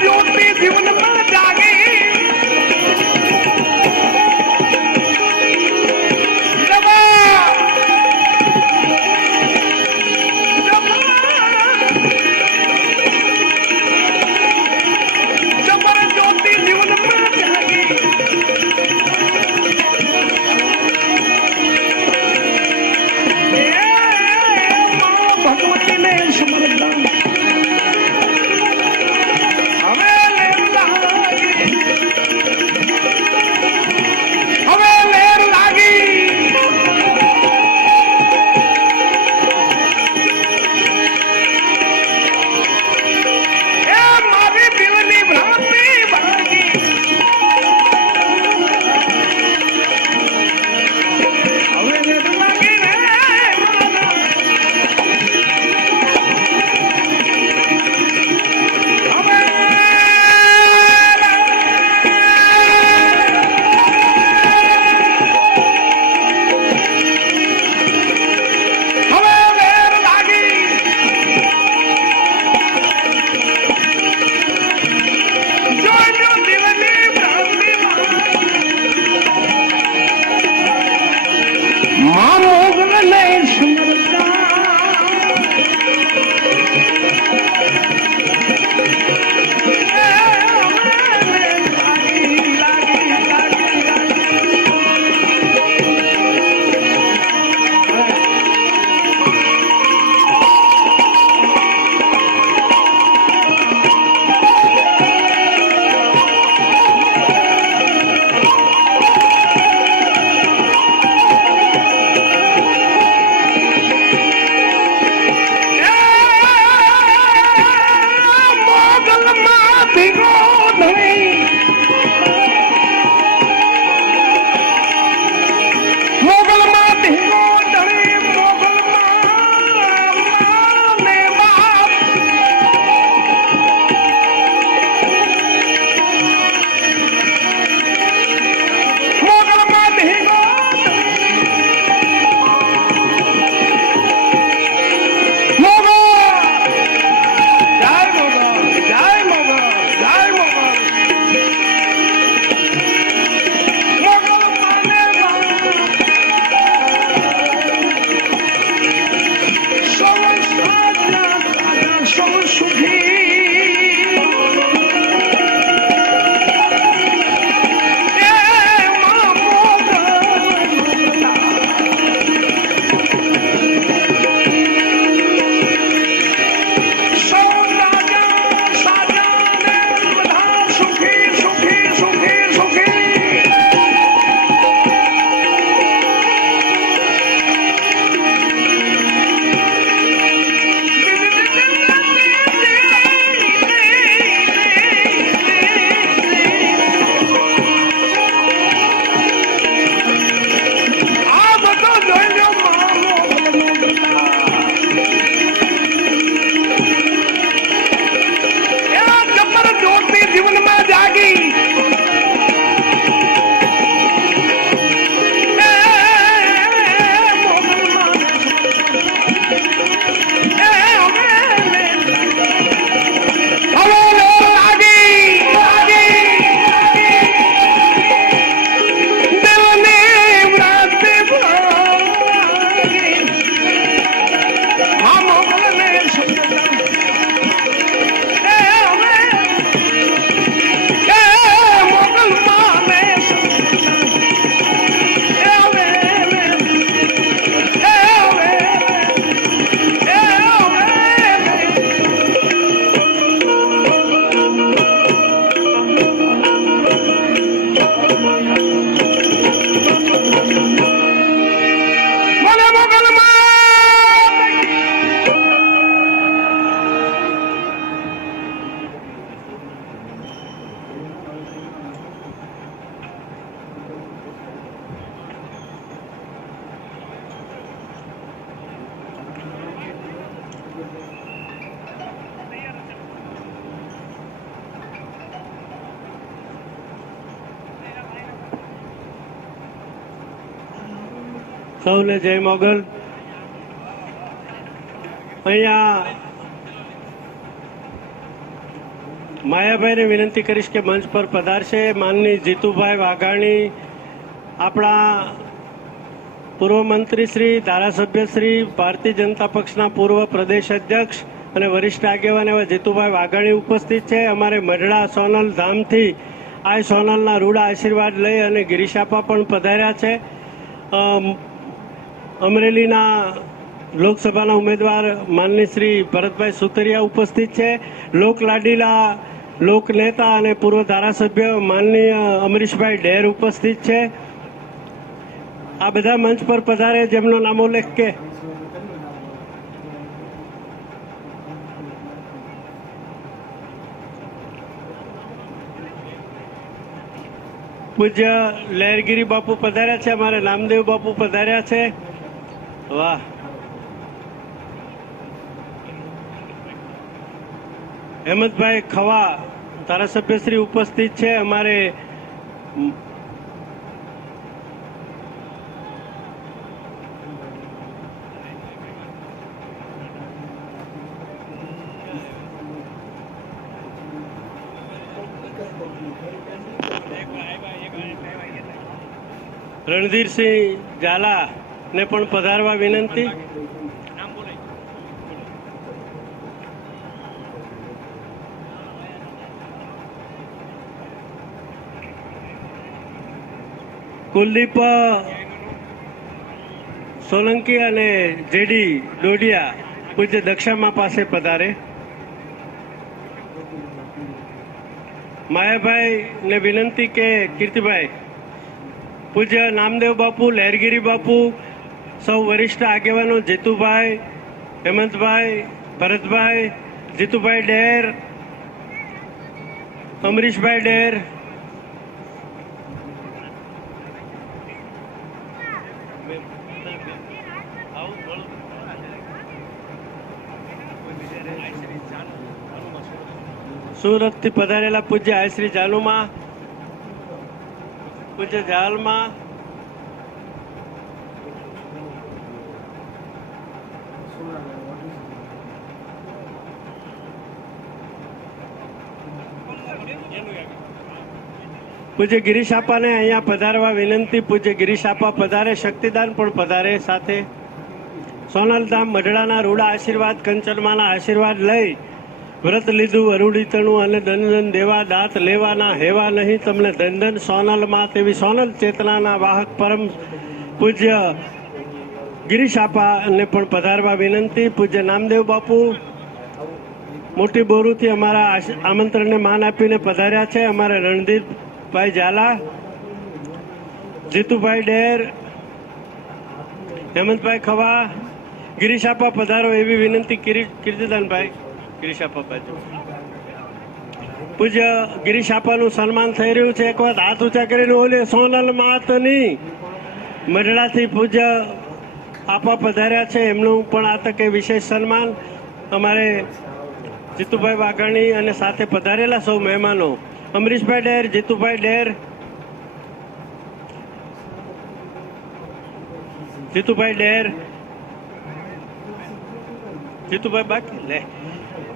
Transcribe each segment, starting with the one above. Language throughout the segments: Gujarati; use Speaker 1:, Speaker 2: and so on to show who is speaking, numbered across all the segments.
Speaker 1: Dios me dio the mano.
Speaker 2: સૌને જય મોગલ. અહીંયા માયાભાઈને વિનંતી કરીશ કે મંચ પર પધારશે. માનની જીતુભાઈ વાઘાણી, આપણા પૂર્વ મંત્રી શ્રી, ધારાસભ્ય શ્રી, ભારતીય જનતા પક્ષના પૂર્વ પ્રદેશ અધ્યક્ષ અને વરિષ્ઠ આગેવાન એવા જીતુભાઈ વાઘાણી ઉપસ્થિત છે. અમારે મઢડા સોનલ ધામથી આ સોનલના રૂડા આશીર્વાદ લઈ અને ગિરીશાપા પણ પધાર્યા છે. અમરેલીના લોકસભાના ઉમેદવાર માનની શ્રી ભરતભાઈ સુતરિયા ઉપસ્થિત છે. લોકલાડીલા લોકનેતા અને પૂર્વ ધારાસભ્ય માનનીય અમરીશભાઈ ડેર ઉપસ્થિત છે. આ બધા મંચ પર પધારે જેમનો નામોલ્લેખ કે પૂજ્ય લહેરગીરી બાપુ પધાર્યા છે, અમારે નામદેવ બાપુ પધાર્યા છે. વાહ. હેમંતભાઈ ખવા ધારાસભ્યશ્રી ઉપસ્થિત છે અમારે. રણધીરસિંહ ઝાલા. ને પણ પધારવા વિનંતી. કુલદીપ સોલંકી અને જેડી ડોડિયા પૂજ્ય દક્ષામાં પાસે પધારે. માયાભાઈ ને વિનંતી કે કીર્તિભાઈ, પૂજ્ય નામદેવ બાપુ, લહેરગીરી બાપુ સૌ વરિષ્ઠ આગેવાનો જીતુભાઈ, હેમંતભાઈ, ભરતભાઈ, જીતુભાઈ ડેર, અમરીશભાઈ ડેર. સુરતથી પધારેલા પૂજ્ય આયશ્રી જાલુમાં પૂજ્ય જાલમાં પૂજ્ય ગિરીશ આપાને અહીંયા પધારવા વિનંતી, પૂજ્ય ગિરીશ આપા પધારે, શક્તિદાન પણ પધારે સાથે. સોનલધામ મઢડાના રૂડા આશીર્વાદ કંચનમાના આશીર્વાદ લઈ વ્રત લીધું, અરૂડી તણું અને દંદન દેવા, દાંત લેવાના, હેવા નહીં, તમને દંદન સોનલમાં તેવી સોનલ ચેતનાના વાહક પરમ પૂજ્ય ગિરીશ આપાને પણ પધારવા વિનંતી. પૂજ્ય નામદેવ બાપુ મોટી બોરુથી અમારા આમંત્રણને માન આપીને પધાર્યા છે અમારે રણદીપભાઈ ઝાલા, જીતુભાઈ ડેર, હેમંતભાઈ ખવા, ગિરીશ આપા પધારો એવી વિનંતી કિરી- કીર્તિદાનભાઈ, ગિરીશ આપા પૂજ્ય ગિરીશ આપાનું સન્માન થઈ રહ્યું છે. એક વખત હાથ ઊંચા કરીને ઓલે સોનલ માતની મઢડાથી પૂજ્ય આપા પધાર્યા છે. એમનું પણ આ તકે વિશેષ સન્માન. અમારે જીતુભાઈ વાઘાણી અને સાથે પધારેલા સૌ મહેમાનો. અમરીશભાઈ ડેર, જીતુભાઈ ડેર. જીતુભાઈ ડેર. જીતુભાઈ બાકી? લે.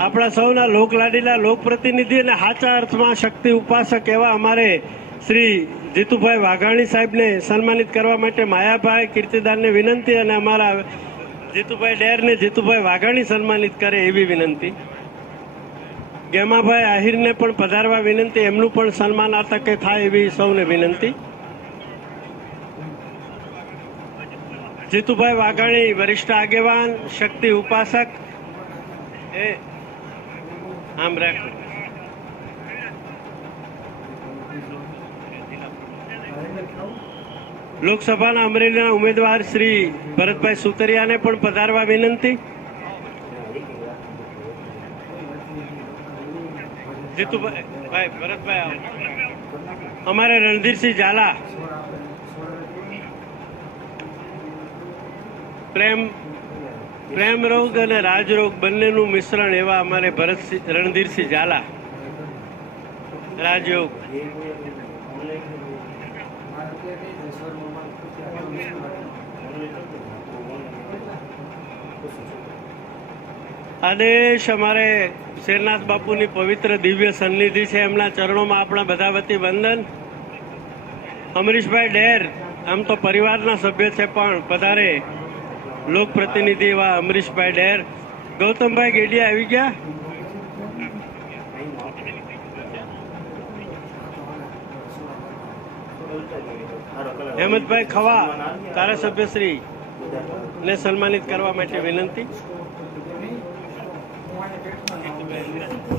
Speaker 2: આપણા સૌના લોકલાડીલા લોકપ્રતિનિધિ અને સાચા અર્થમાં શક્તિ ઉપાસક એવા અમારે શ્રી જીતુભાઈ વાઘાણી સાહેબને સન્માનિત કરવા માટે માયાભાઈ કીર્તિદાનને વિનંતી અને અમારા જીતુભાઈ ડેરને જીતુભાઈ વાઘાણી સન્માનિત કરે એવી વિનંતી. ગેમાભાઈ આહિરને પણ પધારવા વિનંતી, એમનું પણ સન્માન આ તકે થાય એવી સૌને વિનંતી. જીતુભાઈ વાઘાણી, વરિષ્ઠ આગેવાન, શક્તિ ઉપાસક. એ, આમ રાખો. લોકસભાના અમરેલીના ઉમેદવાર શ્રી ભરતભાઈ સુતરિયાને પણ પધારવા વિનંતી. જીતુભાઈ ભાઈ, ભરતભાઈ અમારે રણધીરસિંહ ઝાલા. પ્રેમ પ્રેમ રોગ અને રાજરોગ બંનેનું મિશ્રણ એવા અમારે ભરત રણધીરસિંહ ઝાલા. રાજયોગ. આદેશ અમારે શેરનાથ બાપુની પવિત્ર દિવ્ય સન્નિધિ છે. એમના ચરણોમાં આપણા બધા વતી વંદન અમરીશભાઈ ડેર, આમ તો પરિવારના સભ્ય છે પણ પધારે લોકપ્રતિનિધિ એવા અમરીશભાઈ ડેર. ગૌતમભાઈ ગેડિયા આવી ગયા? હેમંતભાઈ ખવા, ધારાસભ્યશ્રી ને સન્માનિત કરવા માટે વિનંતી. 院。